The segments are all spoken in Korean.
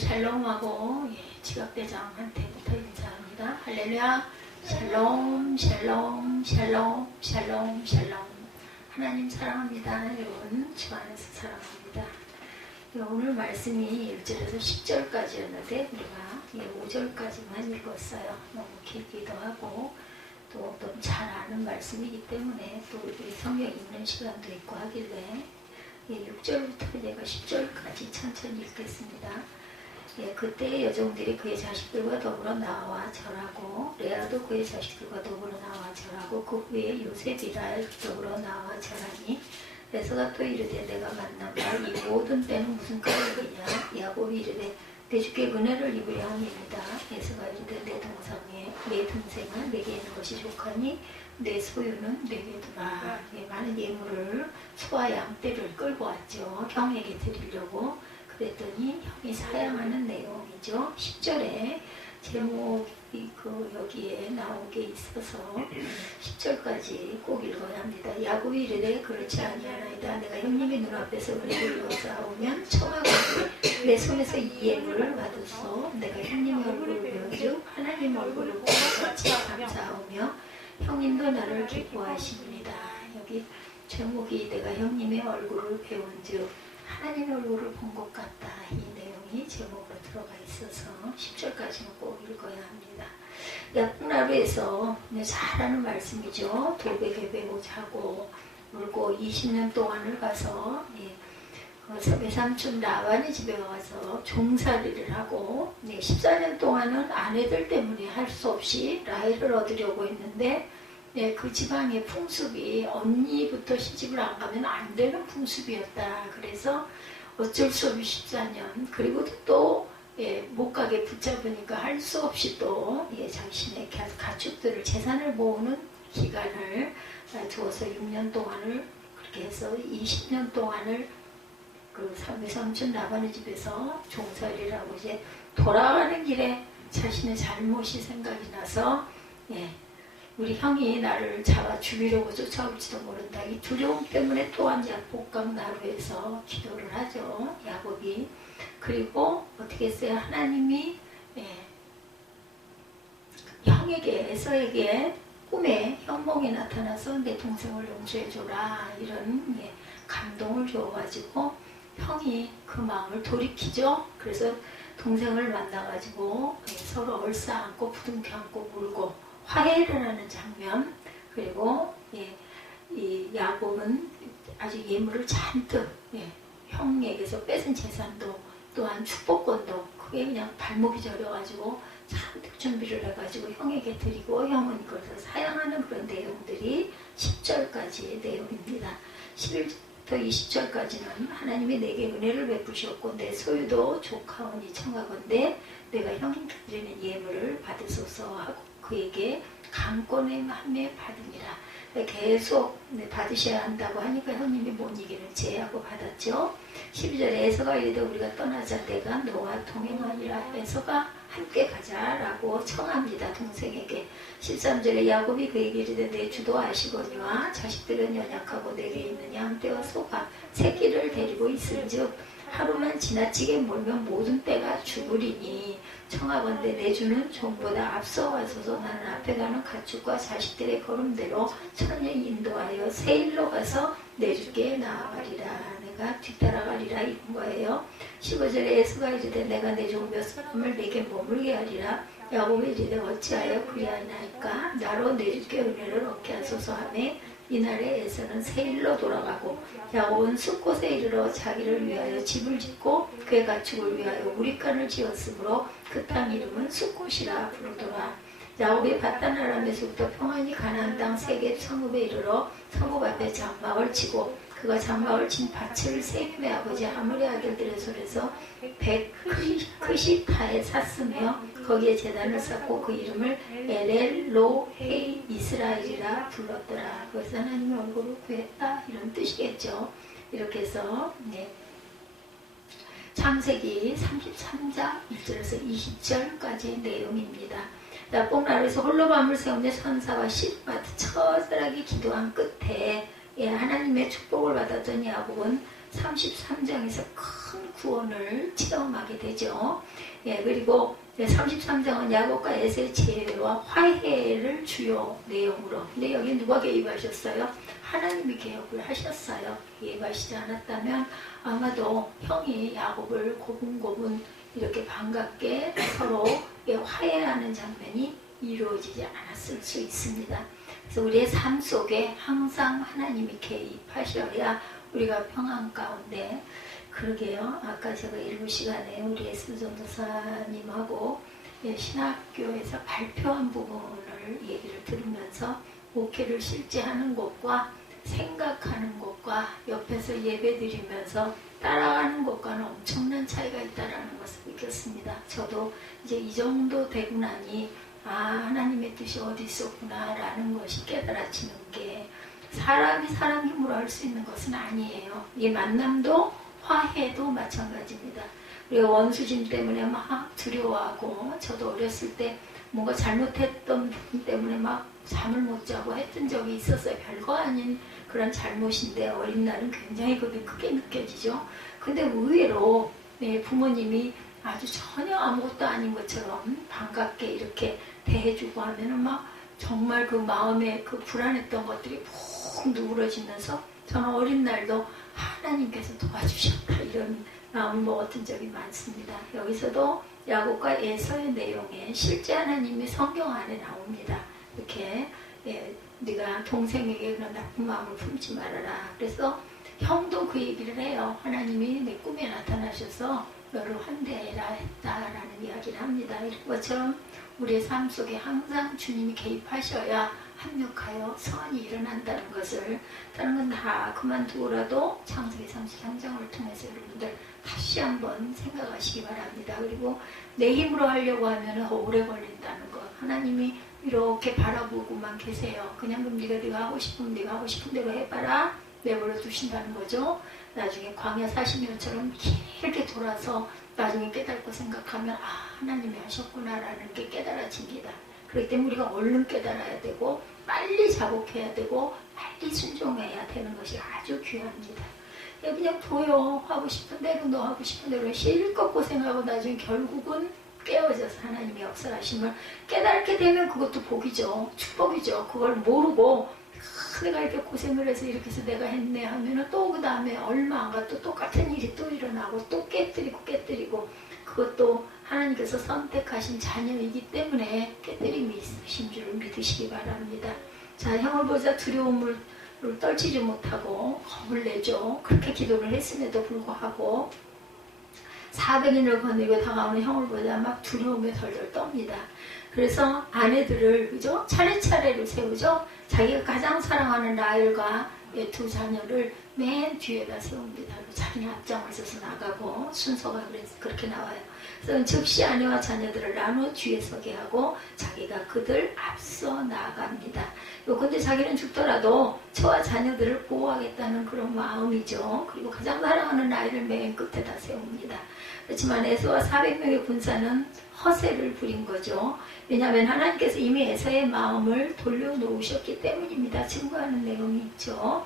샬롬하고 지각대장한테부터 인사합니다. 할렐루야. 샬롬 샬롬 샬롬 샬롬 샬롬. 하나님 사랑합니다. 여러분 주 안에서 사랑합니다. 오늘 말씀이 1절에서 10절까지였는데 우리가 5절까지만 읽었어요. 너무 길기도 하고 또 잘 아는 말씀이기 때문에 또 우리 성경 읽는 시간도 있고 하길래 6절부터 내가 10절까지 천천히 읽겠습니다. 그때 여종들이 그의 자식들과 더불어 나와 절하고 레아도 그의 자식들과 더불어 나와 절하고 그 후에 요셉이 라엘 더불어 나와 절하니 에서가 또 이르되 내가 만난 바 이 모든 때는 무슨 까닭이냐. 야곱이 이르되 내 주께 은혜를 입으려 함이니이다. 에서가 이르되 내 동생은 내게 있는 것이 족하니 내 소유는 내게 두라. 많은 예물을 소와 양떼를 끌고 왔죠. 형에게 드리려고. 그랬더니 형이 사양하는 내용이죠. 10절에 제목이 여기에 나오게 있어서 10절까지 꼭 읽어야 합니다. 야곱이 이르되 그렇지 아니하나이다. 내가 형님의 눈앞에서 은혜를 배워싸우면 청하거든 내 손에서 이 예물을 받으소. 내가 형님의 얼굴을 배운즉 하나님 얼굴을 보고 같이 감사하며 형님도 나를 기뻐하십니다. 여기 제목이 내가 형님의 얼굴을 배운즉 하나님의 얼굴을 본 것 같다. 이 내용이 제목으로 들어가 있어서 10절까지는 꼭 읽어야 합니다. 약분하루에서 잘 아는 말씀이죠. 돌베개 베고 자고 울고 20년 동안을 가서 외삼촌 라반의 집에 와서 종살이를 하고 14년 동안은 아내들 때문에 할 수 없이 라헬을 얻으려고 했는데 그 지방의 풍습이 언니부터 시집을 안 가면 안 되는 풍습이었다. 그래서 어쩔 수 없이 14년 그리고 또 못 가게 붙잡으니까 할 수 없이 또 자신의 가축들을 재산을 모으는 기간을 두어서 6년 동안을 그렇게 해서 20년 동안을 그 외삼촌 라반의 집에서 종살이를 하고 이제 돌아가는 길에 자신의 잘못이 생각이 나서 우리 형이 나를 잡아 죽이려고 쫓아올지도 모른다. 이 두려움 때문에 또한 약복강 나루에서 기도를 하죠. 야곱이. 그리고 어떻게 했어요? 하나님이 형에게 에서에게 꿈에 현몽에 나타나서 내 동생을 용서해줘라. 이런 감동을 줘가지고 형이 그 마음을 돌이키죠. 그래서 동생을 만나가지고 서로 얼싸안고 부둥켜 안고 울고 화해를 하는 장면. 그리고 이 야곱은 아주 예물을 잔뜩 형에게서 뺏은 재산도 또한 축복권도 그게 그냥 발목이 저려가지고 잔뜩 준비를 해가지고 형에게 드리고 형은 그것을 사양하는 그런 내용들이 10절까지의 내용입니다. 11절부터 20절까지는 하나님이 내게 은혜를 베푸셨고 내 소유도 조카오니 청하건대 내가 형님께 드리는 예물을 받으소서 하고 그에게 강권의 맘에 받으니라. 계속 받으셔야 한다고 하니까 형님이 못 이기는 제하고 받았죠. 12절에 에서가 이르되 우리가 떠나자 내가 너와 동행하리라. 에서가 함께 가자라고 청합니다. 동생에게. 13절에 야곱이 그에게 이르되 내 주도 아시거니와 자식들은 연약하고 내게 있는 양떼와 소가 새끼를 데리고 있은즉 하루만 지나치게 몰면 모든 떼가 죽으리니 청하건대 내 주는 종보다 앞서가소서. 나는 앞에 가는 가축과 자식들의 걸음대로 천천히 인도하여 세일로 가서 내 주께 나아가리라. 내가 뒤따라가리라 이런 거예요. 15절에 에서가 이르되 내가 내 종 몇 사람을 내게 머물게 하리라. 야곱이 이르되 어찌하여 그리하나이까. 나로 내 주께 은혜를 얻게 하소서 하며 이날에 에서는 세일로 돌아가고 야곱은 숫곳에 이르러 자기를 위하여 집을 짓고 그의 가축을 위하여 우리간을 지었으므로 그 땅 이름은 숫곳이라 부르더라. 야곱이 바단 아람에서부터 평안히 가나안 땅 세겜 성읍에 이르러 성읍 앞에 장막을 치고 그가 장막을 친 밭을 세겜의 아버지 하물의 아들들의 손에서 100크시타에 샀으며 거기에 제단을 쌓고 그 이름을 엘엘로헤이 이스라엘이라 불렀더라. 그래서 하나님의 얼굴을 구했다 이런 뜻이겠죠. 이렇게 해서 창세기 33장 1절에서 20절까지의 내용입니다. 나쁜 나라에서 홀로 밤을 새우며 선사와 시름하듯 처절하게 기도한 끝에 하나님의 축복을 받았던 야곱은 33장에서 큰 구원을 체험하게 되죠. 예, 그리고 33장은 야곱과 에서의 재회와 화해를 주요 내용으로. 근데 여기 누가 개입하셨어요? 하나님이 개혁을 하셨어요. 개입하시지 않았다면 아마도 형이 야곱을 고분고분 이렇게 반갑게 서로 화해하는 장면이 이루어지지 않았을 수 있습니다. 그래서 우리의 삶 속에 항상 하나님이 개입하셔야 우리가 평안 가운데. 그러게요. 아까 제가 일부 시간에 우리 에스 전도사님하고 신학교에서 발표한 부분을 얘기를 들으면서 목회를 실제 하는 것과 생각하는 것과 옆에서 예배 드리면서 따라가는 것과는 엄청난 차이가 있다는 것을 느꼈습니다. 저도 이제 이 정도 되고 나니 하나님의 뜻이 어디 있었구나 라는 것이 깨달아지는 게, 사람이 사람 힘으로 할 수 있는 것은 아니에요. 이 만남도 화해도 마찬가지입니다. 우리가 원수심 때문에 막 두려워하고, 저도 어렸을 때 뭔가 잘못했던 부분 때문에 막 잠을 못 자고 했던 적이 있었어요. 별거 아닌 그런 잘못인데 어린 날은 굉장히 그게 크게 느껴지죠. 근데 의외로 부모님이 아주 전혀 아무것도 아닌 것처럼 반갑게 이렇게 대해주고 하면은 막 정말 그 마음에 그 불안했던 것들이 푹 누그러지면서 저는 어린 날도 하나님께서 도와주셨다 이런 마음을 먹었던 적이 많습니다. 여기서도 야곱과 에서의 내용에 실제 하나님이 성경 안에 나옵니다. 이렇게 네가 동생에게 그런 나쁜 마음을 품지 말아라. 그래서 형도 그 얘기를 해요. 하나님이 내 꿈에 나타나셔서 너를 환대해라 했다라는 이야기를 합니다. 이런 것처럼 우리의 삶 속에 항상 주님이 개입하셔야 합력하여 선이 일어난다는 것을, 다른 건 다 그만두고라도 창세기 33장을 통해서 여러분들 다시 한번 생각하시기 바랍니다. 그리고 내 힘으로 하려고 하면 오래 걸린다는 것, 하나님이 이렇게 바라보고만 계세요. 그냥 그럼 네가 하고 싶으면 네가 하고 싶은 대로 해봐라 내버려 두신다는 거죠. 나중에 광야 40년처럼 길게 돌아서 나중에 깨닫고 생각하면 하나님이 하셨구나라는 게 깨달아집니다. 그렇기 때문에 우리가 얼른 깨달아야 되고 빨리 자복해야 되고 빨리 순종해야 되는 것이 아주 귀합니다. 그냥 둬요. 하고 싶은 대로 너 하고 싶은 대로 실컷 고생하고 나중에 결국은 깨어져서 하나님의 역사하심을 깨닫게 되면 그것도 복이죠. 축복이죠. 그걸 모르고 내가 이렇게 고생을 해서 이렇게 해서 내가 했네 하면은 또 그 다음에 얼마 안 가 또 똑같은 일이 또 일어나고 또 깨뜨리고 그것도 하나님께서 선택하신 자녀이기 때문에 깨뜨림이 있으신 줄을 믿으시기 바랍니다. 자, 형을 보자 두려움을 떨치지 못하고 겁을 내죠. 그렇게 기도를 했음에도 불구하고 400인을 거느리고 다가오는 형을 보자 막 두려움에 덜덜 떱니다. 그래서 아내들을 그죠? 차례차례로 세우죠. 자기가 가장 사랑하는 라헬과 두 자녀를 맨 뒤에다 세웁니다. 자기는 앞장서서 나가고 순서가 그렇게 나와요. 그래서 즉시 아내와 자녀들을 나눠 뒤에 서게 하고 자기가 그들 앞서 나갑니다. 근데 자기는 죽더라도 저와 자녀들을 보호하겠다는 그런 마음이죠. 그리고 가장 사랑하는 라헬을 맨 끝에다 세웁니다. 그렇지만 에서와 400명의 군사는 허세를 부린 거죠. 왜냐하면 하나님께서 이미 에서의 마음을 돌려놓으셨기 때문입니다. 증거하는 내용이 있죠.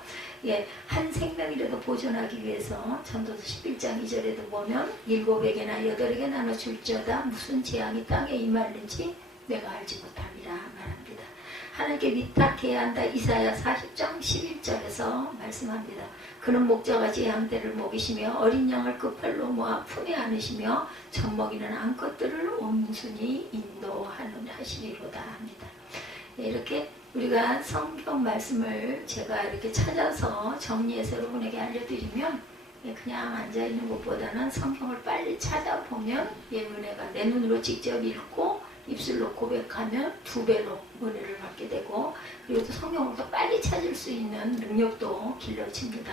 한 생명이라도 보존하기 위해서 전도서 11장 2절에도 보면 7에게나 8에게 나눠줄지어다 무슨 재앙이 땅에 임하는지 내가 알지 못함이라 말합니다. 하나님께 위탁해야 한다. 이사야 40장 11절에서 말씀합니다. 그는 목자같이 양떼를 먹이시며 어린 양을 그 팔로 모아 품에 안으시며 젖먹이는 암컷들을 온순히 인도하시리로다 합니다. 이렇게 우리가 성경 말씀을 제가 이렇게 찾아서 정리해서 여러분에게 알려드리면 그냥 앉아있는 것보다는 성경을 빨리 찾아보면 은혜가 내 눈으로 직접 읽고 입술로 고백하면 2배로 은혜를 받게 되고, 그리고 또 성경을 더 빨리 찾을 수 있는 능력도 길러집니다.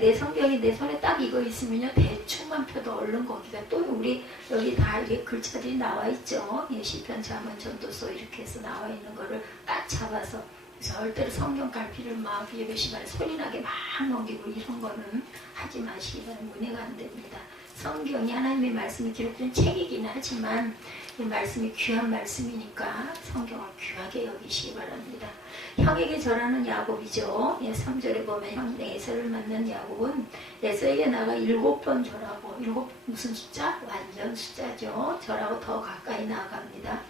내 성경이 내 손에 딱 이거 있으면요 대충만 펴도 얼른 거기가 또 우리 여기 다 이게 글자들이 나와 있죠. 시편, 잠언, 전도서 이렇게 해서 나와 있는 거를 딱 잡아서 절대로 성경 갈피를 막 예배 시간에 소리나게 막 넘기고 이런 거는 하지 마시기 바랍니다. 은혜가 안 됩니다. 성경이 하나님의 말씀이 기록된 책이긴 하지만 이 말씀이 귀한 말씀이니까 성경을 귀하게 여기시기 바랍니다. 형에게 절하는 야곱이죠. 3절에 보면 형 에서를 만난 야곱은 에서에게 나가 7번 절하고, 7 무슨 숫자? 완전 숫자죠. 절하고 더 가까이 나아갑니다.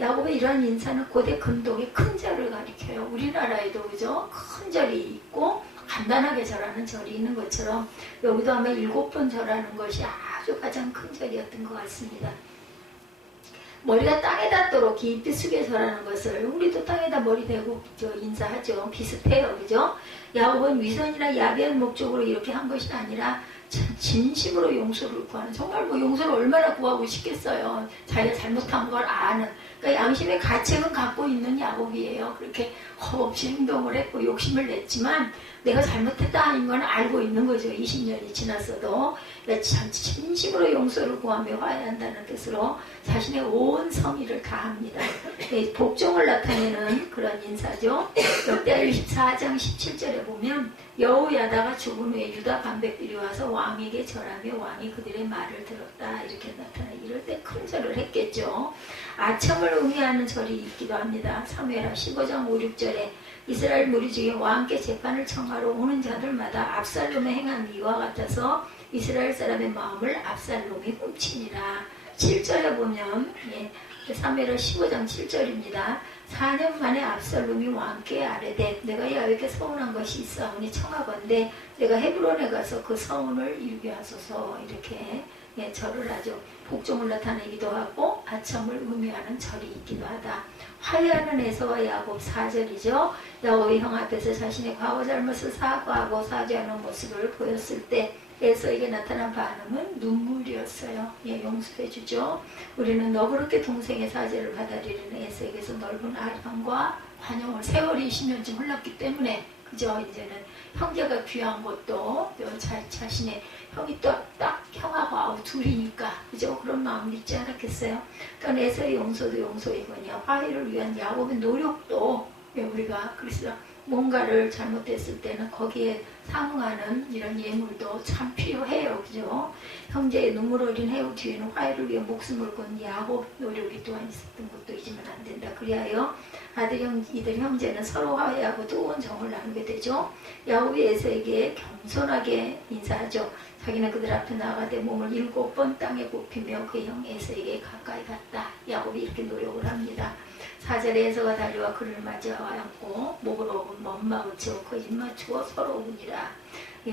야곱의 이러한 인사는 고대 근동의 큰 절을 가리켜요. 우리나라에도 그죠? 큰 절이 있고 간단하게 절하는 절이 있는 것처럼 여기도 아마 7번 절하는 것이 아주 가장 큰 절이었던 것 같습니다. 머리가 땅에 닿도록 깊이 숙여 절하는 것을, 우리도 땅에다 머리 대고 인사하죠. 비슷해요. 그죠? 야곱은 위선이나 야비한 목적으로 이렇게 한 것이 아니라 진심으로 용서를 구하는, 정말 뭐 용서를 얼마나 구하고 싶겠어요. 자기가 잘못한 걸 아는, 그러니까 양심의 가책은 갖고 있는 야곱이에요. 그렇게 허없이 행동을 했고 욕심을 냈지만 내가 잘못했다 하는 건 알고 있는 거죠. 20년이 지났어도 참 진심으로 용서를 구하며 화해한다는 뜻으로 자신의 온 성의를 다합니다. 복종을 나타내는 그런 인사죠. 역대하 24장 17절에 보면 여호야다가 죽은 후에 유다 반백들이 와서 왕에게 절하며 왕이 그들의 말을 들었다, 이렇게 나타나. 이럴 때 큰 절을 했겠죠. 아첨을 의미하는 절이 있기도 합니다. 사무엘하 15장 5, 6절에 이스라엘 무리 중에 왕께 재판을 청하러 오는 자들마다 압살롬의 행한 이와 같아서 이스라엘 사람의 마음을 압살롬이 훔치니라. 7절에 보면 사무엘하 15장 7절입니다. 4년 만에 압살롬이 왕께 아뢰되 내가 야훼께 서운한 것이 있사오니 청하건대 내가 헤브론에 가서 그 서운을 이루게 하소서, 이렇게 절을 하죠. 복종을 나타내기도 하고 아첨을 의미하는 절이 있기도 하다. 화해하는 에서와 야곱 4절이죠. 야곱이 형 앞에서 자신의 과거 잘못을 사과하고 사죄하는 모습을 보였을 때 에서에게 나타난 반응은 눈물이었어요. 용서해주죠. 우리는 너그럽게 동생의 사죄를 받아들이는 에서에게서 넓은 아량과 환영을, 세월이 20년쯤 흘렀기 때문에 그죠. 이제는 형제가 귀한 것도 자신의 형이 딱 형하고 둘이니까 그죠. 그런 마음이 있지 않았겠어요. 또 에서의 용서도 용서이거니와 화해를 위한 야곱의 노력도 우리가 그래서 뭔가를 잘못했을 때는 거기에 상응하는 이런 예물도 참 필요해요. 그죠? 형제의 눈물 어린 해우 뒤에는 화해를 위해 목숨을 건 야곱 노력이 또한 있었던 것도 잊으면 안 된다. 그리하여 이들 형제는 서로 화해하고 뜨거운 정을 나누게 되죠. 야곱이 에서에게 겸손하게 인사하죠. 자기는 그들 앞에 나가되 몸을 7번 땅에 굽히며 그 형 에서에게 가까이 갔다. 야곱이 이렇게 노력을 합니다. 4절에 에서가 달려와 그를 맞이하여 안고 목을 업은 먼마을 채워 그 입 맞추고 서로 우니라.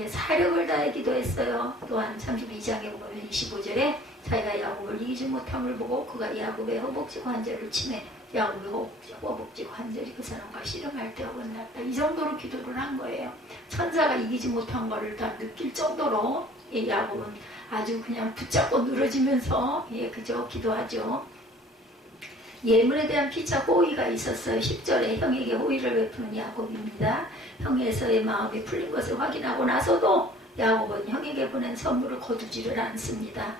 사력을 다해 기도했어요. 또한 32장에 보면 25절에 자기가 야곱을 이기지 못함을 보고 그가 야곱의 허벅지 관절을 치매 야곱의 허벅지 관절이 그 사람과 씨름할 때 어긋났다. 이 정도로 기도를 한 거예요. 천사가 이기지 못한 거를 다 느낄 정도로 야곱은 아주 그냥 붙잡고 늘어지면서 그저 기도하죠. 예물에 대한 피차 호의가 있었어요. 10절에 형에게 호의를 베푸는 야곱입니다. 형에서의 마음이 풀린 것을 확인하고 나서도 야곱은 형에게 보낸 선물을 거두지를 않습니다.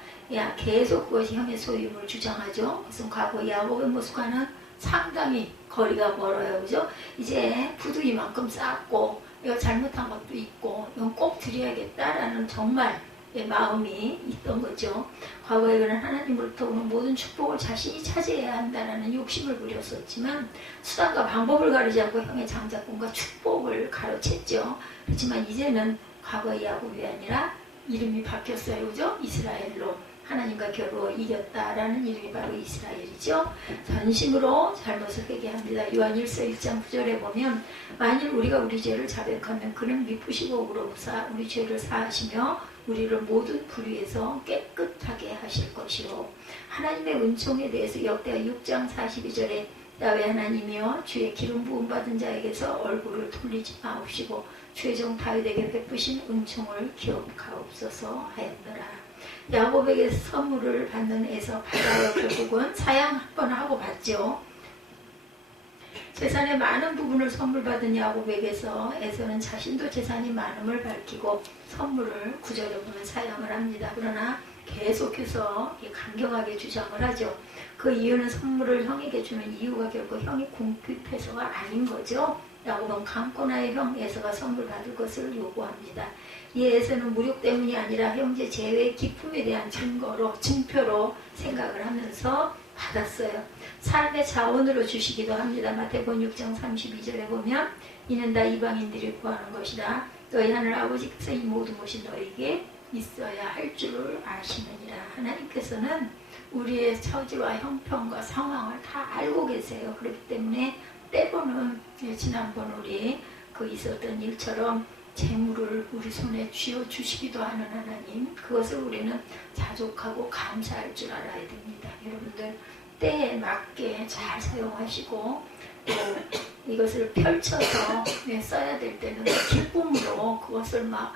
계속 그것이 형의 소유임을 주장하죠. 그래서 과거 야곱의 모습과는 상당히 거리가 멀어요. 그죠? 이제 부도 이만큼 쌓았고 이거 잘못한 것도 있고 이건 꼭 드려야겠다라는 정말 마음이 있던 거죠. 과거에 그는 하나님으로부터 오는 모든 축복을 자신이 차지해야 한다는 욕심을 부렸었지만 수단과 방법을 가리지 않고 형의 장자권과 축복을 가로챘죠. 그렇지만 이제는 과거의 야곱이 아니라 이름이 바뀌었어요. 그죠? 이스라엘로 하나님과 겨루어 이겼다라는 이름이 바로 이스라엘이죠. 전심으로 잘못을 회개합니다. 요한 1서 1장 9절에 보면 만일 우리가 우리 죄를 자백하면 그는 미쁘시고 의로우사 우리 죄를 사하시며 우리를 모든 불의에서 깨끗하게 하실 것이요. 하나님의 은총에 대해서 역대하 6장 42절에 야훼 하나님이여 주의 기름 부음 받은 자에게서 얼굴을 돌리지 마옵시고 주의 종 다윗에게 베푸신 은총을 기억하옵소서 하였더라. 야곱에게 선물을 받는 에서 받아요. 결국은 사양 한 번 하고 받죠. 재산의 많은 부분을 선물 받은 야곱에게서 에서는 자신도 재산이 많음을 밝히고 선물을 구절에 보면 사양을 합니다. 그러나 계속해서 강경하게 주장을 하죠. 그 이유는 선물을 형에게 주는 이유가 결국 형이 궁핍해서가 아닌 거죠. 야곱은 강코나의 형 에서가 선물 받을 것을 요구합니다. 이 에서는 무력 때문이 아니라 형제 제외의 기쁨에 대한 증표로 생각을 하면서 받았어요. 삶의 자원으로 주시기도 합니다. 마태복음 6장 32절에 보면 이는 다 이방인들이 구하는 것이다. 너희 하늘 아버지께서 이 모든 것이 너에게 있어야 할 줄을 아시느니라. 하나님께서는 우리의 처지와 형편과 상황을 다 알고 계세요. 그렇기 때문에 때로는 지난번 우리 그 있었던 일처럼 재물을 우리 손에 쥐어 주시기도 하는 하나님, 그것을 우리는 자족하고 감사할 줄 알아야 됩니다. 여러분들 때에 맞게 잘 사용하시고 또 이것을 펼쳐서 써야 될 때는 기쁨으로 그것을 막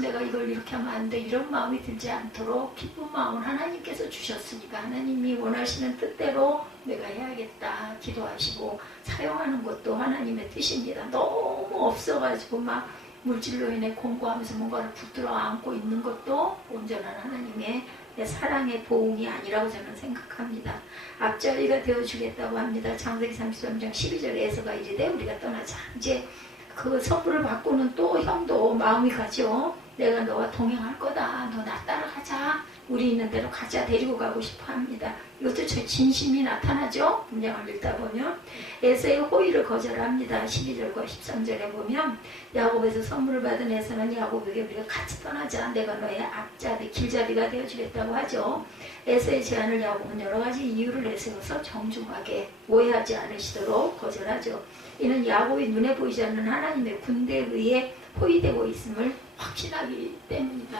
내가 이걸 이렇게 하면 안 돼 이런 마음이 들지 않도록 기쁜 마음은 하나님께서 주셨으니까 하나님이 원하시는 뜻대로 내가 해야겠다 기도하시고 사용하는 것도 하나님의 뜻입니다. 너무 없어가지고 막 물질로 인해 공고하면서 뭔가를 붙들어 안고 있는 것도 온전한 하나님의 사랑의 보응이 아니라고 저는 생각합니다. 앞자리가 되어주겠다고 합니다. 창세기 33장 12절에서가 이르되 우리가 떠나자. 이제 그 선물을 받고는 또 형도 마음이 가죠. 내가 너와 동행할 거다. 너 나 따라가자. 우리 있는 대로 가자. 데리고 가고 싶어 합니다. 이것도 제 진심이 나타나죠. 문장을 읽다 보면 에서의 호의를 거절합니다. 12절과 13절에 보면 야곱에서 선물을 받은 에서는 야곱에게 우리가 같이 떠나자. 내가 너의 앞자리 길잡이가 되어주겠다고 하죠. 에서의 제안을 야곱은 여러 가지 이유를 내세워서 정중하게 오해하지 않으시도록 거절하죠. 이는 야곱이 눈에 보이지 않는 하나님의 군대에 의해 호위되고 있음을 확신하기 때문이다.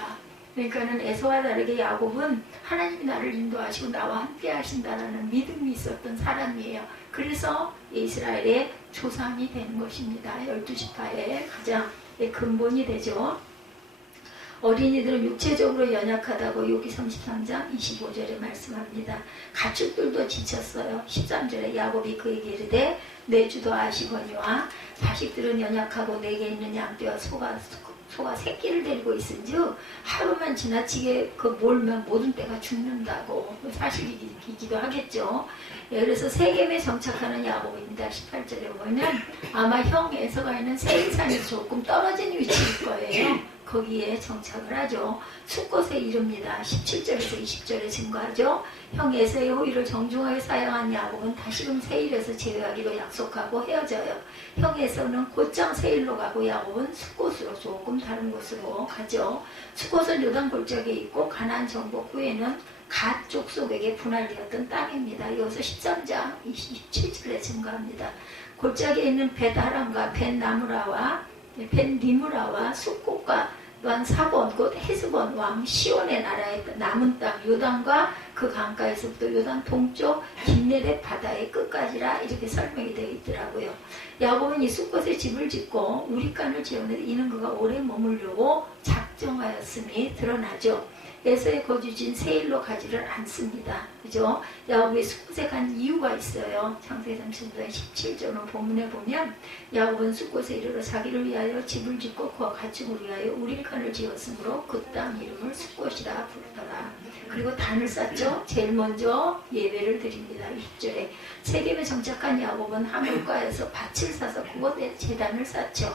그러니까는 에서와 다르게 야곱은 하나님이 나를 인도하시고 나와 함께 하신다라는 믿음이 있었던 사람이에요. 그래서 이스라엘의 조상이 되는 것입니다. 12지파의 가장 근본이 되죠. 어린이들은 육체적으로 연약하다고 요기 33장 25절에 말씀합니다. 가축들도 지쳤어요. 13절에 야곱이 그에게 이르되 내 주도 아시거니와 자식들은 연약하고 내게 있는 양떼와 소가 새끼를 데리고 있은즉 하루만 지나치게 몰면 모든 떼가 죽는다고 사실이기도 하겠죠. 그래서 세겜에 정착하는 야곱입니다. 18절에 보면 아마 형 에서가 있는 세일산이 조금 떨어진 위치일 거예요. 거기에 정착을 하죠. 숫곳에 이릅니다. 17절에서 20절에 증거하죠. 형 에서의 호의를 정중하게 사용한 야곱은 다시금 세일에서 제외하기로 약속하고 헤어져요. 형 에서는 곧장 세일로 가고 야곱은 숫곳으로 조금 다른 곳으로 가죠. 숫곳은 요단 골짜기에 있고 가나안 정복 후에는 갓 족속에게 분할되었던 땅입니다. 여기서 13장 27절에 증거합니다. 골짜기에 있는 벳하람과 벳나무라와 벳니무라와 숫곳과 또한 사본 곧 헤스본 왕 시온의 나라의 남은 땅 요단과 그 강가에서부터 요단 동쪽 긴네렛 바다의 끝까지라 이렇게 설명이 되어 있더라고요. 야곱은 이 숫곳에 집을 짓고 우리간을 지었는데 이는 그가 오래 머물려고 작정하였음이 드러나죠. 에서의 거주지인 세일로 가지를 않습니다. 그죠? 야곱이 숫곳에 간 이유가 있어요. 창세기 30장 17절은 본문에 보면 야곱은 숫곳에 이르러 자기를 위하여 집을 짓고 그와 가축을 위하여 우릴칸을 지었으므로 그 땅 이름을 숫곳이라 부르더라. 그리고 단을 쌓죠. 제일 먼저 예배를 드립니다. 20절에 세겜에 정착한 야곱은 하물가에서 밭을 사서 그곳에 제단을 쌓죠.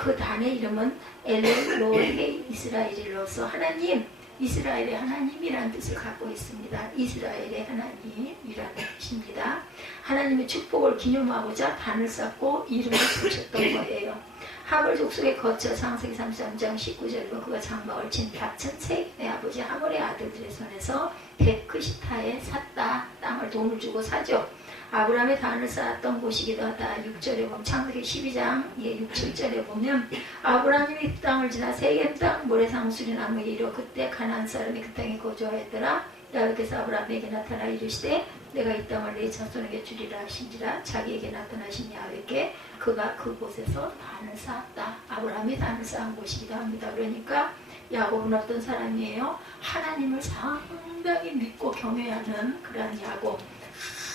그 단의 이름은 엘로헤 이스라엘로서 하나님 이스라엘의 하나님이라는 뜻을 갖고 있습니다. 이스라엘의 하나님이라는 뜻입니다. 하나님의 축복을 기념하고자 단을 쌓고 이름을 붙였던 거예요. 하물 족속에 거쳐 창세기 33장 19절로 그가 장막을 친 밭은 세겜의 아버지 하물의 아들들의 손에서 베크시타에 샀다. 땅을 돈을 주고 사죠. 아브라함의 단을 쌓았던 곳이기도 하다. 6절에 보면 창세기 12장 6, 7절에 보면 아브라함이 그 땅을 지나 세겜 땅 모래상수리 나무에 이르러 그때 가나안 사람이 그 땅에 거주하였더라. 야훼께서 아브라함에게 나타나 이르시되 내가 이 땅을 내 자손에게 주리라 하신지라. 자기에게 나타나신 야훼께 그가 그곳에서 단을 쌓았다. 아브라함이 단을 쌓은 곳이기도 합니다. 그러니까 야곱은 어떤 사람이에요? 하나님을 상당히 믿고 경외하는 그러한 야곱.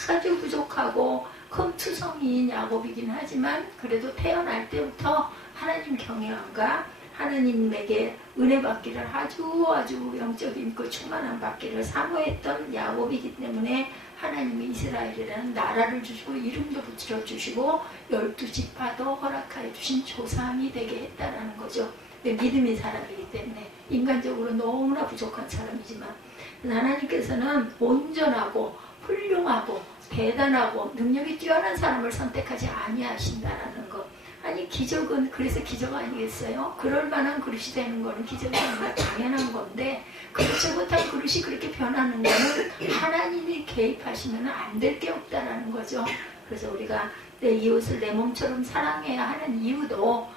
아주 부족하고 흠투성이인 야곱이긴 하지만 그래도 태어날 때부터 하나님 경외함과 하나님에게 은혜 받기를 아주 영적인 그 충만함 받기를 사모했던 야곱이기 때문에 하나님이 이스라엘이라는 나라를 주시고 이름도 붙여주시고 12지파도 허락하여 주신 조상이 되게 했다라는 거죠. 믿음의 사람이기 때문에 인간적으로 너무나 부족한 사람이지만 하나님께서는 온전하고 훌륭하고 대단하고 능력이 뛰어난 사람을 선택하지 아니하신다라는 것. 아니 기적은 그래서 기적 아니겠어요? 그럴 만한 그릇이 되는 거는 기적이 아니라 당연한 건데 그렇지 못한 그릇이 그렇게 변하는 거는 하나님이 개입하시면 안 될 게 없다라는 거죠. 그래서 우리가 내 이웃을 내 몸처럼 사랑해야 하는 이유도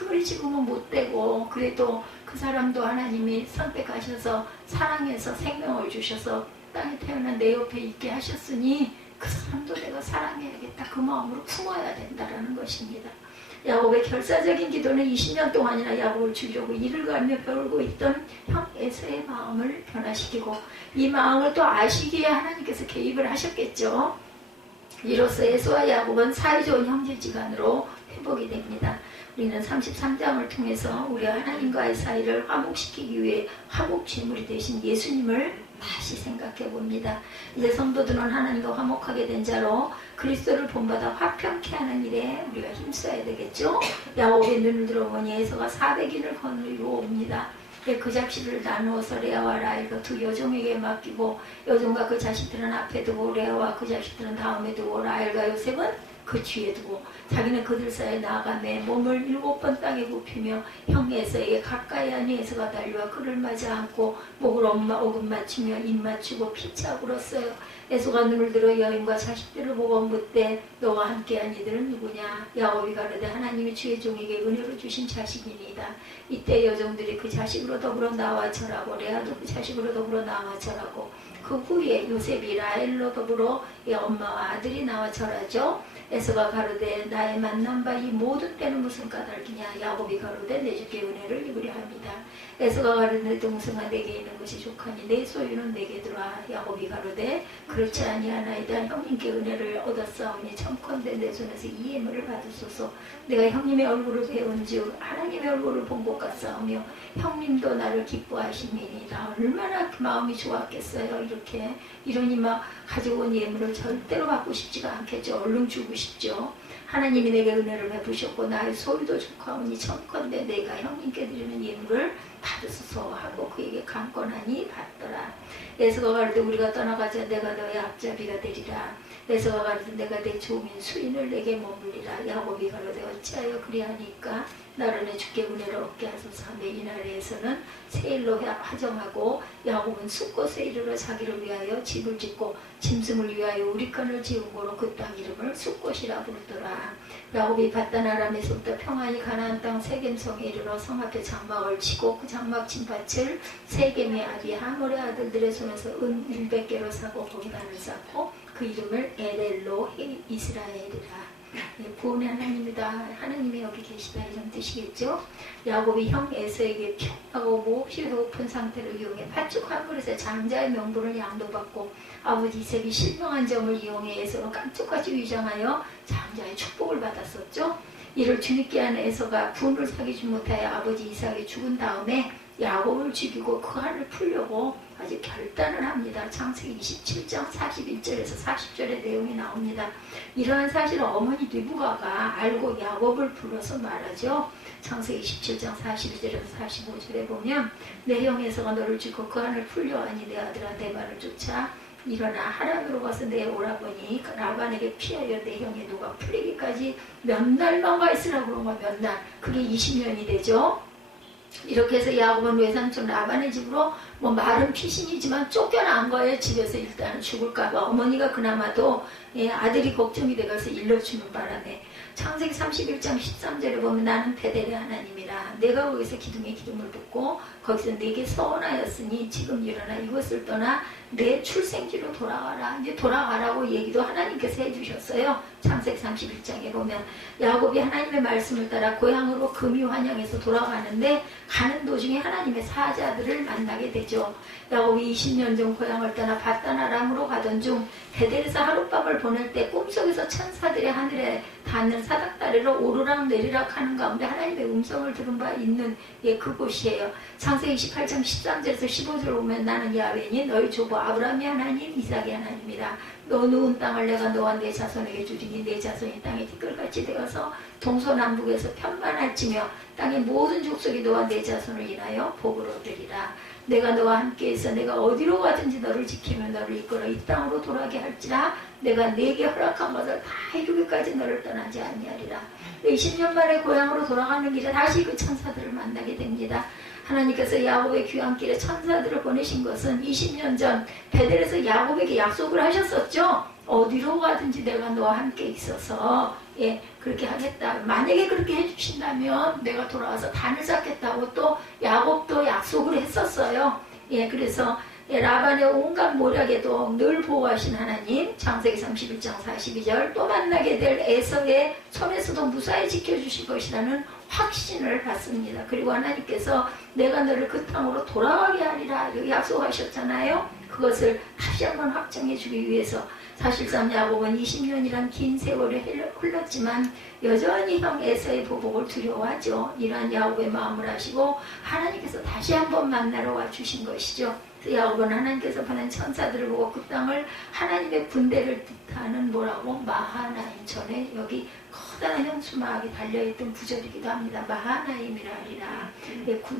아무리 지금은 못되고 그래도 그 사람도 하나님이 선택하셔서 사랑해서 생명을 주셔서 땅에 태어난 내 옆에 있게 하셨으니 그 사람도 내가 사랑해야겠다 그 마음으로 품어야 된다라는 것입니다. 야곱의 결사적인 기도는 20년 동안이나 야곱을 죽이려고 이를 가며 벼르고 있던 형 에서의 마음을 변화시키고 이 마음을 또 아시기에 하나님께서 개입을 하셨겠죠. 이로써 에서와 야곱은 사이좋은 형제지간으로 회복이 됩니다. 우리는 33장을 통해서 우리 하나님과의 사이를 화목시키기 위해 화목제물이 되신 예수님을 다시 생각해 봅니다. 이제 성도들은 하나님과 화목하게 된 자로 그리스도를 본받아 화평케 하는 일에 우리가 힘써야 되겠죠. 야곱의 눈을 들어보니 에서가 400인을 거느리고 옵니다. 그 자식을 나누어서 레아와 라헬과 두 여종에게 맡기고 여종과 그 자식들은 앞에 두고 레아와 그 자식들은 다음에 두고 라헬과 요셉은 그 뒤에 두고 자기는 그들 사이에 나아가매 몸을 7번 땅에 굽히며 형 에서에게 가까이 하니 에서가 달려와 그를 맞아 안고 목을 오금 맞추며 입 맞추고 피차 울었어요. 에서가 눈을 들어 여인과 자식들을 보고 묻되 너와 함께한 이들은 누구냐? 야곱이 가로되 하나님이 주의 종에게 은혜로 주신 자식이니이다. 이때 여종들이 그 자식으로 더불어 나와 절하고 레아도 그 자식으로 더불어 나와 절하고 그 후에 요셉이 라헬로 더불어 엄마와 아들이 나와 절하죠. 에서가 가로되 나의 만난 바 이 모든 때는 무슨 까닭이냐? 야곱이 가로되 내 주께 은혜를 입으려 합니다. 에서가 가로되 동생아 내게 있는 것이 족하니 내 소유는 내게 들어와. 야곱이 가로되 그렇지 아니하나이다. 형님께 은혜를 얻었사오니 청컨대 내 손에서 이 예물을 받으소서. 내가 형님의 얼굴을 배운즉 하나님의 얼굴을 본 것 같사오며 형님도 나를 기뻐하시니이다. 얼마나 그 마음이 좋았겠어요. 이러니 막 가지고 온 예물을 절대로 받고 싶지가 않겠죠. 얼른 주고 싶죠. 하나님이 내게 은혜를 베푸셨고 나의 소유도 족하오니 청컨대 내가 형님께 드리는 예물을 받으소서 하고 그에게 강권하니 받더라. 에서가 가로되 우리가 떠나가자 내가 너의 앞잡이가 되리라. 에서가 가로되 내가 내 조민 수인을 내게 머물리라. 야곱이 가로되 어찌하여 그리하니까 나를 내 주께 은혜를 얻게 하소서 하며 이날에서는 세일로 하정하고 야곱은 숫곳에 이르러 자기를 위하여 집을 짓고 짐승을 위하여 우리칸을 지은 고로 그 땅 이름을 숫곳이라 부르더라. 야곱이 밧단 아람에서부터 평안히 가나안 땅 세겜성에 이르러 성 앞에 장막을 치고 그 장막 진밭을 세겜의 아비 하몰의 아들들의 손에서 은 100개로 사고 거기 단을 쌓고 그 이름을 에렐로 이스라엘이라. 구원의 하나님이다. 하나님이 여기 계시다 이런 뜻이겠죠. 야곱이 형 에서에게 평하고 몹시 높은 상태를 이용해 팥죽 한 그릇에 장자의 명분을 양도받고 아버지 이삭이 실명한 점을 이용해 에서로 깜짝같이 위장하여 장자의 축복을 받았었죠. 이를 뒤늦게 한 에서가 분을 사귀지 못하여 아버지 이삭이 죽은 다음에 야곱을 죽이고 그 한을 풀려고 아주 결단을 합니다. 창세기 27장 41절에서 40절의 내용이 나옵니다. 이러한 사실을 어머니 리브가가 알고 야곱을 불러서 말하죠. 창세기 27장 41절에서 45절에 보면 내 형 에서가 너를 죽고 그 한을 풀려하니 내 아들아 내 말을 쫓아 일어나 하란으로 가서 내 오라버니 라반에게 피하여 내 형의 누가 풀리기까지 몇 날만 가 있으라고 그런 거야. 몇 날. 그게 20년이 되죠. 이렇게 해서 야곱은 외삼촌 라반의 집으로 말은 피신이지만 쫓겨난 거예요. 집에서 일단은 죽을까봐. 어머니가 그나마도 아들이 걱정이 돼가서 일러주는 바람에 창세기 31장 13절에 보면 나는 베델의 하나님이라. 내가 거기서 기둥에 기둥을 붓고 거기서 내게 서원하였으니 지금 일어나 이것을 떠나 내 출생지로 돌아가라. 이제 돌아가라고 얘기도 하나님께서 해주셨어요. 창세기 31장에 보면 야곱이 하나님의 말씀을 따라 고향으로 금이 환영해서 돌아가는데 가는 도중에 하나님의 사자들을 만나게 되죠. 야곱이 20년 전 고향을 떠나 바단 아람으로 가던 중 베델에서 하룻밤을 보낼 때 꿈속에서 천사들이 하늘에 닿는 사닥다리로 오르락 내리락 하는 가운데 하나님의 음성을 들은 바 있는 그곳이에요. 창세기 28장 13절에서 15절 보면 나는 야훼니 너희 조부 아브라함의 하나님 이삭의 하나님이라. 너 누운 땅을 내가 너와 내 자손에게 주리니 내 자손이 땅에 티끌같이 되어서 동서남북에서 편만할지며 땅의 모든 족속이 너와 내 자손을 인하여 복을 얻으리라. 내가 너와 함께해서 내가 어디로 가든지 너를 지키며 너를 이끌어 이 땅으로 돌아게 할지라. 내가 네게 허락한 것을 다 이루기까지 너를 떠나지 아니하리라. 20년 만에 고향으로 돌아가는 길에 다시 그 천사들을 만나게 됩니다. 하나님께서 야곱의 귀환길에 천사들을 보내신 것은 20년 전 베델에서 야곱에게 약속을 하셨었죠. 어디로 가든지 내가 너와 함께 있어서 그렇게 하겠다. 만약에 그렇게 해주신다면 내가 돌아와서 단을 쌓겠다고 또 야곱도 약속을 했었어요. 그래서 라반의 온갖 모략에도 늘 보호하신 하나님, 창세기 31장 42절 또 만나게 될 에서의 손에서도 무사히 지켜주실 것이라는 확신을 받습니다. 그리고 하나님께서 내가 너를 그 땅으로 돌아가게 하리라 약속하셨잖아요. 그것을 다시 한번 확정해 주기 위해서 사실상 야곱은 20년이란 긴 세월이 흘렀지만 여전히 형 에서의 보복을 두려워하죠. 이러한 야곱의 마음을 아시고 하나님께서 다시 한번 만나러 와주신 것이죠. 야곱은 하나님께서 보낸 천사들을 보고 그 땅을 하나님의 군대를 뜻하는 뭐라고 마하나임 전에 여기 커다란 현수막이 달려있던 구절이기도 합니다. 마하나임이라 하리라.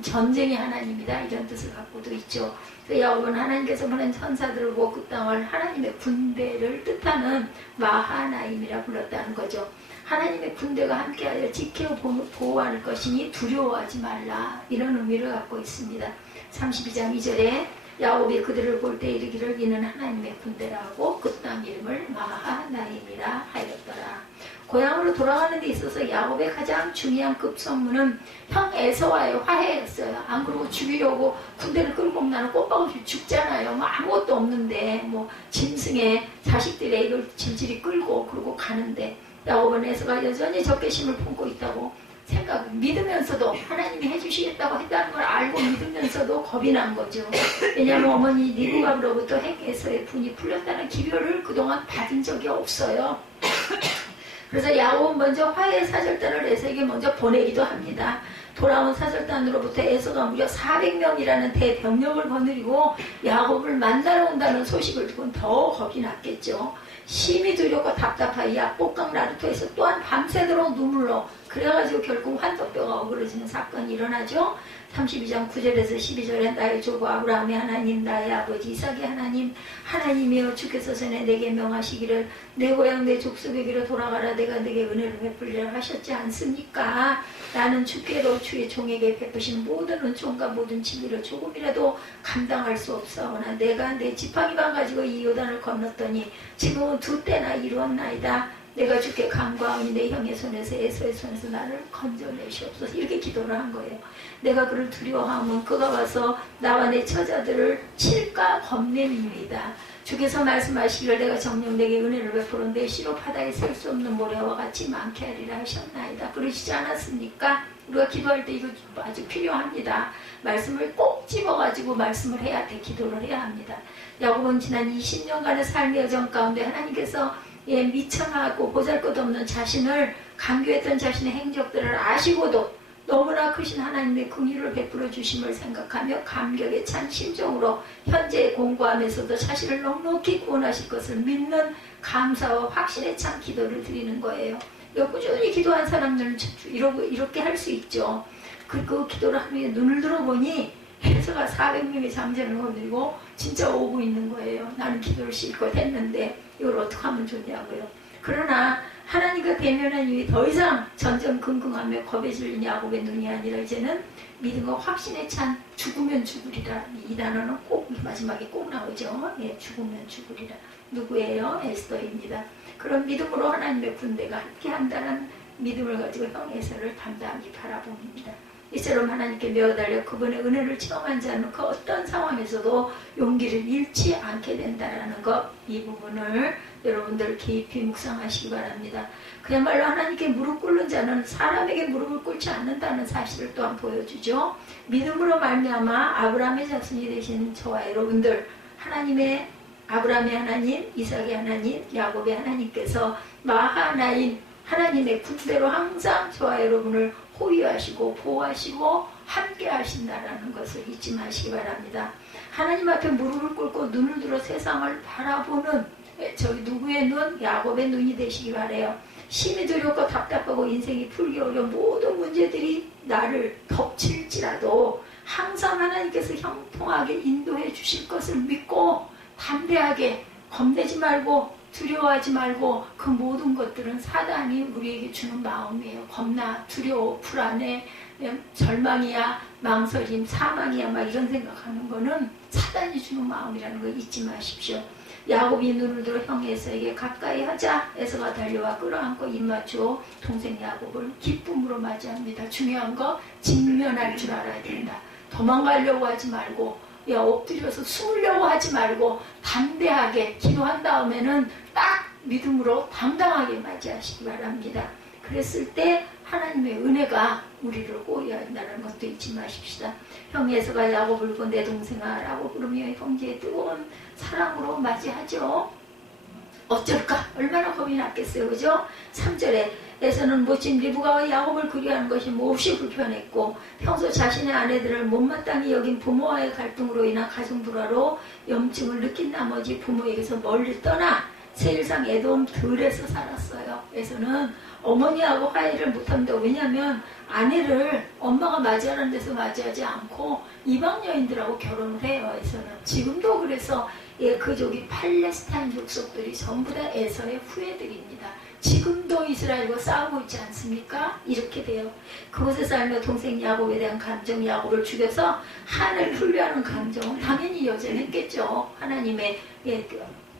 전쟁의 하나님이다 이런 뜻을 갖고도 있죠. 야곱은 하나님께서 보낸 천사들을 보고 그 땅을 하나님의 군대를 뜻하는 마하나임이라 불렀다는 거죠. 하나님의 군대가 함께하여 지켜 보호할 것이니 두려워하지 말라 이런 의미를 갖고 있습니다. 32장 2절에 야곱이 그들을 볼 때 이르기를 이는 하나님의 군대라고 그 땅 이름을 마하나임이라 하였더라. 고향으로 돌아가는 데 있어서 야곱의 가장 중요한 급선무는 형 에서와의 화해였어요. 안 그러고 죽이려고 군대를 끌고 나는 꽃박없이 죽잖아요. 뭐 아무것도 없는데 뭐 짐승에 자식들의 이걸 질질이 끌고 그러고 가는데 야곱은 에서가 여전히 적개심을 품고 있다고 믿으면서도 하나님이 해주시겠다고 했다는 걸 알고 믿으면서도 겁이 난 거죠. 왜냐하면 어머니 니브가로부터 핵에서의 분이 풀렸다는 기별을 그동안 받은 적이 없어요. 그래서 야곱은 먼저 화해 사절단을 에서에게 먼저 보내기도 합니다. 돌아온 사절단으로부터 에서가 무려 400명이라는 대병력을 거느리고 야곱을 만나러 온다는 소식을 듣고는 더 겁이 났겠죠. 심히 두렵고 답답하여 약복강 나루토에서 또한 밤새도록 눈물로 그래가지고 결국 환도뼈가 어그러지는 사건이 일어나죠. 32장 9절에서 12절에 나의 조부 아브라함의 하나님 나의 아버지 이삭의 하나님이여 주께서 전에 내게 명하시기를 내 고향 내 족속에게로 돌아가라 내가 내게 은혜를 베풀리라 하셨지 않습니까? 나는 주께로 주의 종에게 베푸신 모든 은총과 모든 진리를 조금이라도 감당할 수 없사오나 내가 내 지팡이만 가지고 이 요단을 건넜더니 지금은 두 때나 이루었나이다. 내가 주께 간구하오니 내 형의 손에서 에서의 손에서 나를 건져내시옵소서. 이렇게 기도를 한 거예요. 내가 그를 두려워하면 그가 와서 나와 내 처자들을 칠까 겁냄입니다. 주께서 말씀하시기를 내가 정녕 내게 은혜를 베풀어 내 시로 바닥에 셀 수 없는 모래와 같이 많게 하리라 하셨나이다. 그러시지 않았습니까? 우리가 기도할 때 이거 아주 필요합니다. 말씀을 꼭 집어가지고 말씀을 해야 돼. 기도를 해야 합니다. 야곱은 지난 20년간의 삶의 여정 가운데 하나님께서 미천하고 보잘것없는 자신을 강교했던 자신의 행적들을 아시고도 너무나 크신 하나님의 긍휼을 베풀어 주심을 생각하며 감격에 찬 심정으로 현재 공부하면서도 자신을 넉넉히 구원하실 것을 믿는 감사와 확신에 찬 기도를 드리는 거예요. 꾸준히 기도한 사람들은 이렇게 할 수 있죠. 그 기도를 하루에 눈을 들어보니 해서가 400명의 장전을 거느리고 진짜 오고 있는 거예요. 나는 기도를 실컷 했는데 이걸 어떻게 하면 좋냐고요. 그러나 하나님과 대면한 이후에 더 이상 전전긍긍하며 겁에 질린 야곱의 눈이 아니라 이제는 믿음과 확신에 찬 죽으면 죽으리라. 이 단어는 꼭 마지막에 꼭 나오죠. 죽으면 죽으리라. 누구예요? 에스더입니다. 그런 믿음으로 하나님의 군대가 함께한다는 믿음을 가지고 형 에서를 담담히 바라봅니다. 이처럼 하나님께 매어달려 그분의 은혜를 체험한 자는 그 어떤 상황에서도 용기를 잃지 않게 된다는 것, 이 부분을 여러분들 깊이 묵상하시기 바랍니다. 그야말로 하나님께 무릎 꿇는 자는 사람에게 무릎을 꿇지 않는다는 사실을 또한 보여주죠. 믿음으로 말미암아 아브라함의 자손이 되신 저와 여러분들, 하나님의 아브라함의 하나님, 이삭의 하나님, 야곱의 하나님께서 마하나인 하나님의 군대로 항상 저와 여러분을 호위하시고 보호하시고 함께 하신다라는 것을 잊지 마시기 바랍니다. 하나님 앞에 무릎을 꿇고 눈을 들어 세상을 바라보는 저기 누구의 눈? 야곱의 눈이 되시기 바라요. 심히 두렵고 답답하고 인생이 풀기 어려운 모든 문제들이 나를 덮칠지라도 항상 하나님께서 형통하게 인도해 주실 것을 믿고 담대하게 겁내지 말고 두려워하지 말고, 그 모든 것들은 사단이 우리에게 주는 마음이에요. 겁나, 두려워, 불안해, 절망이야, 망설임, 사망이야, 막 이런 생각하는 거는 사단이 주는 마음이라는 걸 잊지 마십시오. 야곱이 눈을 들어 형 에서에게 가까이 하자. 에서가 달려와 끌어안고 입 맞추어 동생 야곱을 기쁨으로 맞이합니다. 중요한 거 직면할 줄 알아야 된다. 도망가려고 하지 말고, 엎드려서 숨으려고 하지 말고 담대하게 기도한 다음에는 딱 믿음으로 당당하게 맞이하시기 바랍니다. 그랬을 때 하나님의 은혜가 우리를 호위한다는 것도 잊지 마십시다. 형 에서가 야곱을 보고 내 동생아 라고 부르며 형제의 뜨거운 사랑으로 맞이하죠. 어쩔까? 얼마나 겁이 났겠어요. 그죠? 3절에 에서는 모친 리브가와 야곱을 그리하는 것이 몹시 불편했고 평소 자신의 아내들을 못마땅히 여긴 부모와의 갈등으로 인한 가정불화로 염증을 느낀 나머지 부모에게서 멀리 떠나 세일상 에돔 들에서 살았어요. 에서는 어머니하고 화해를 못합니다. 왜냐하면 아내를 엄마가 맞이하는 데서 맞이하지 않고 이방 여인들하고 결혼을 해요. 에서는 지금도 그래서 그족이 팔레스타인 족속들이 전부 다 에서의 후예들입니다. 지금도 이스라엘과 싸우고 있지 않습니까? 이렇게 돼요. 그곳에 살며 동생 야곱에 대한 감정, 야곱을 죽여서 한을 분류하는 감정, 당연히 여전했겠죠. 하나님의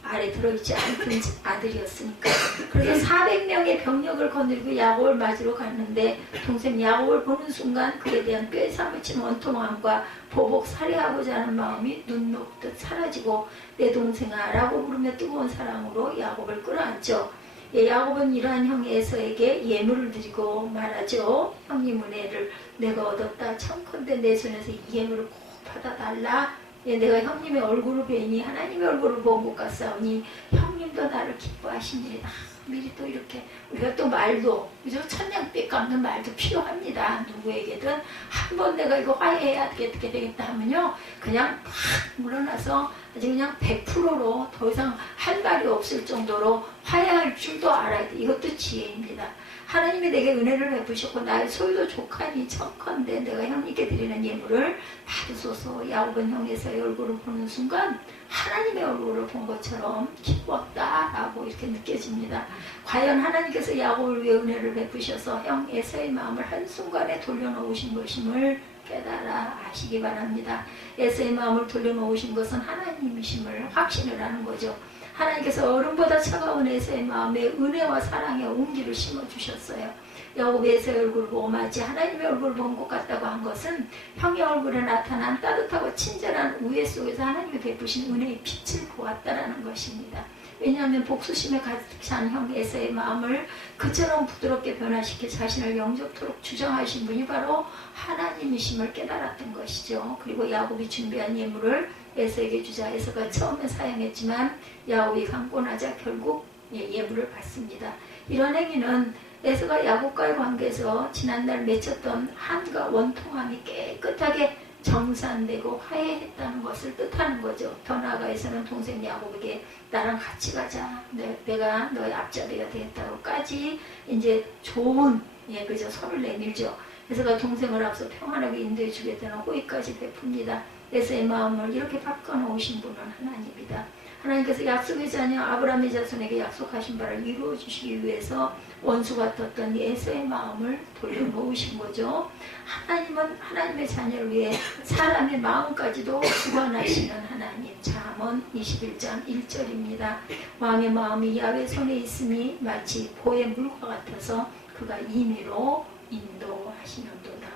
아래 들어있지 않던 아들이었으니까. 그래서 400명의 병력을 거느리고 야곱을 맞으러 갔는데 동생 야곱을 보는 순간 그에 대한 꽤 사무친 원통함과 보복 살해하고자 하는 마음이 눈 녹듯 사라지고 내 동생아 라고 부르며 뜨거운 사랑으로 야곱을 끌어안죠. 야곱은 이러한 형 에서에게 예물을 드리고 말하죠. 형님 은혜를 내가 얻었다. 청컨대 내 손에서 이 예물을 꼭 받아달라. 내가 형님의 얼굴을 뵈니 하나님의 얼굴을 본 것 같사오니 형님도 나를 기뻐하시니이다. 미리 또 이렇게 우리가 또 말도, 그죠? 천냥빛 갚는 말도 필요합니다. 누구에게든 한 번 내가 이거 화해해야 되겠다 하면요, 그냥 팍 물러나서 아주 그냥 100%로 더 이상 할 말이 없을 정도로 화해할 줄도 알아야 돼. 이것도 지혜입니다. 하나님이 내게 은혜를 베푸셨고 나의 소유도 족하니 청컨대 내가 형님께 드리는 예물을 받으소서. 야곱은 형 에서의 얼굴을 보는 순간 하나님의 얼굴을 본 것처럼 기뻤다라고 이렇게 느껴집니다. 과연 하나님께서 야곱을 위해 은혜를 베푸셔서 형 에서의 마음을 한순간에 돌려놓으신 것임을 깨달아 아시기 바랍니다. 에서의 마음을 돌려놓으신 것은 하나님이심을 확신을 하는 거죠. 하나님께서 어른보다 차가운 에서의 마음에 은혜와 사랑의 온기를 심어주셨어요. 야곱의 에서의 얼굴을 보고 마치 하나님의 얼굴을 본 것 같다고 한 것은 형의 얼굴에 나타난 따뜻하고 친절한 우애 속에서 하나님이 베푸신 은혜의 빛을 보았다라는 것입니다. 왜냐하면 복수심에 가득 찬 형 에서의 마음을 그처럼 부드럽게 변화시켜 자신을 영접토록 주장하신 분이 바로 하나님이심을 깨달았던 것이죠. 그리고 야곱이 준비한 예물을 에서에게 주자. 에서가 처음에 사양했지만 야곱이 강권하자 결국 예물을 받습니다. 이런 행위는 에서가 야곱과의 관계에서 지난날 맺혔던 한과 원통함이 깨끗하게 정산되고 화해했다는 것을 뜻하는 거죠. 더 나아가서는 동생 야곱에게 나랑 같이 가자. 내가 너의 앞잡이가 되겠다고까지 이제 좋은 그죠? 서로를 내밀죠. 에서가 동생을 앞서 평안하게 인도해 주겠다는 호의까지 베풉니다. 에서의 마음을 이렇게 바꿔놓으신 분은 하나님이다. 하나님께서 약속의 자녀 아브라함의 자손에게 약속하신 바를 이루어 주시기 위해서 원수 같았던 에서의 마음을 돌려놓으신 거죠. 하나님은 하나님의 자녀를 위해 사람의 마음까지도 주관하시는 하나님. 잠언 21장 1절입니다. 왕의 마음이 야훼 손에 있음이 마치 보의 물과 같아서 그가 임의로 인도하시는도다.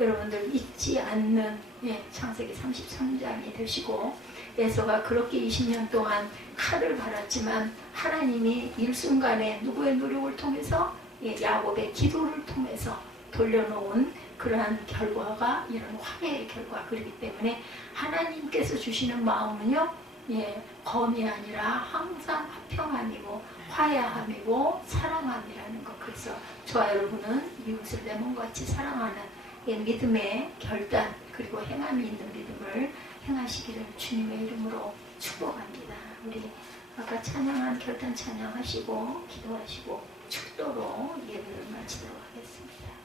여러분들 잊지 않는 창세기 33장이 되시고, 에서가 그렇게 20년 동안 칼을 갈았지만 하나님이 일순간에 누구의 노력을 통해서 야곱의 기도를 통해서 돌려놓은 그러한 결과가 이런 화해의 결과. 그렇기 때문에 하나님께서 주시는 마음은요, 검이 아니라 항상 화평함이고 화해함이고 사랑함이라는 것. 그래서 저와 여러분은 이웃을 내 몸같이 사랑하는 믿음의 결단, 그리고 행함이 있는 믿음을 행하시기를 주님의 이름으로 축복합니다. 우리 아까 찬양한 결단 찬양하시고 기도하시고 축도로 예배를 마치도록 하겠습니다.